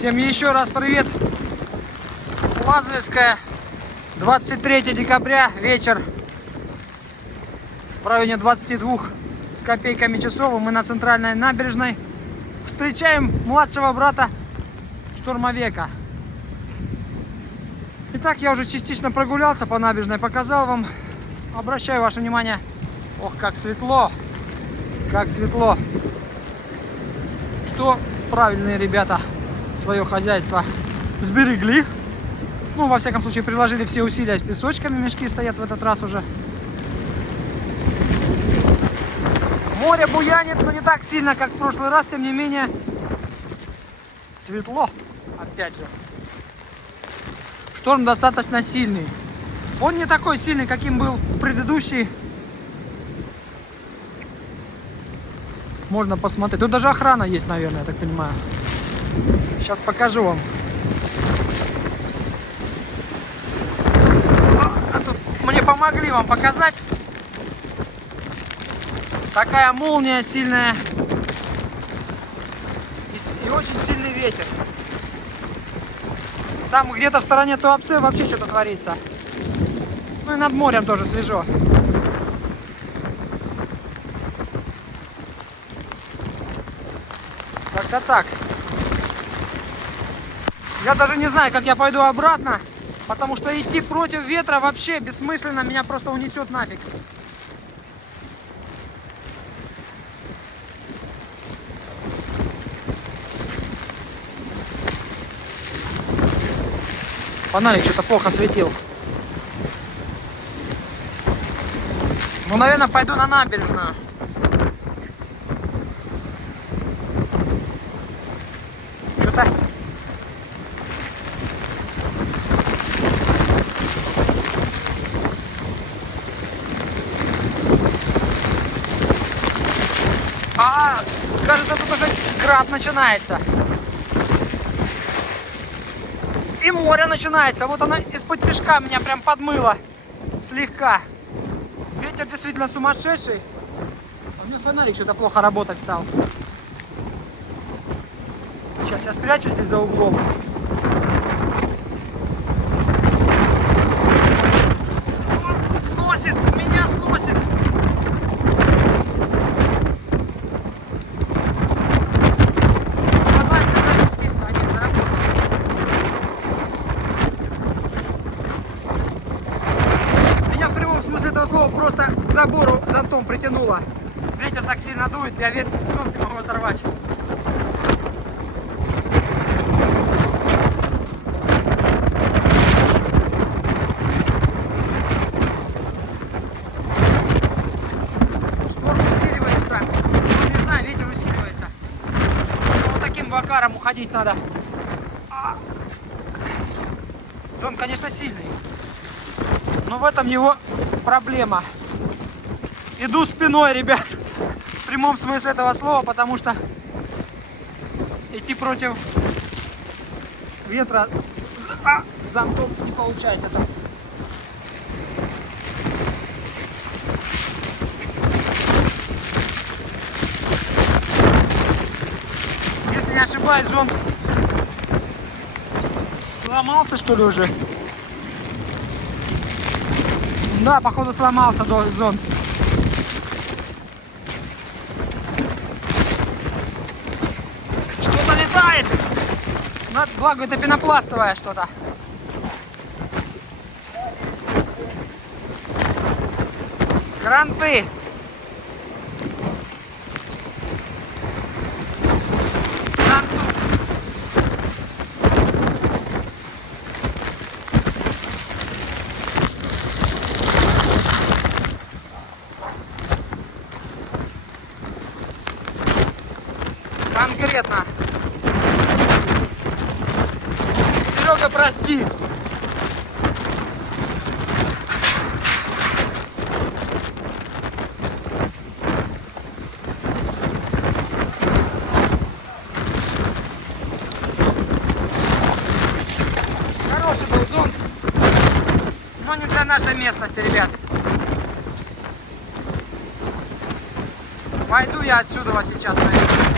Всем еще раз привет. Лазаревская, 23 декабря, вечер. В районе 22 с копейками часов. Мы на центральной набережной встречаем младшего брата штурмовика. Итак, я уже частично прогулялся по набережной, показал вам. Обращаю ваше внимание. Ох, как светло. Как светло. Что правильные ребята свое хозяйство сберегли. Ну, во всяком случае, приложили все усилия с песочками. Мешки стоят в этот раз уже. Море буянит, но не так сильно, как в прошлый раз. Тем не менее, светло. Опять же. Шторм достаточно сильный. Он не такой сильный, каким был предыдущий. Можно посмотреть. Тут даже охрана есть, наверное, я так понимаю. Сейчас покажу вам. Тут мне помогли вам показать. Такая молния сильная. И очень сильный ветер. Там где-то в стороне Туапсе вообще что-то творится. Ну и над морем тоже свежо. Как-то так. Я даже не знаю, как я пойду обратно, потому что идти против ветра вообще бессмысленно, меня просто унесет нафиг. Фонарик что-то плохо светил. Ну, наверное, пойду на набережную. Что-то... Кажется, тут уже град начинается. И море начинается. Вот она из-под тишка меня прям подмыла. Слегка. Ветер действительно сумасшедший. А у меня фонарик что-то плохо работать стал. Сейчас я спрячусь здесь за углом. Сносит! Меня сносит! В смысле этого слова просто к забору зонтом притянуло. Ветер так сильно дует, я зонт не могу оторвать. Шторм усиливается. Не знаю, ветер усиливается. Но вот таким вакаром уходить надо. Зонт, конечно, сильный. Но в этом его проблема. Иду спиной, ребят, в прямом смысле этого слова, потому что идти против ветра с зонтом не получается. Если не ошибаюсь, зонт сломался, что ли, уже? Да, походу сломался зонт. Что-то летает. Благо это пенопластовое что-то. Кранты. Конкретно. Серега, прости. Хороший был зонт, но не для нашей местности, ребят. Пойду я отсюда сейчас, наверное.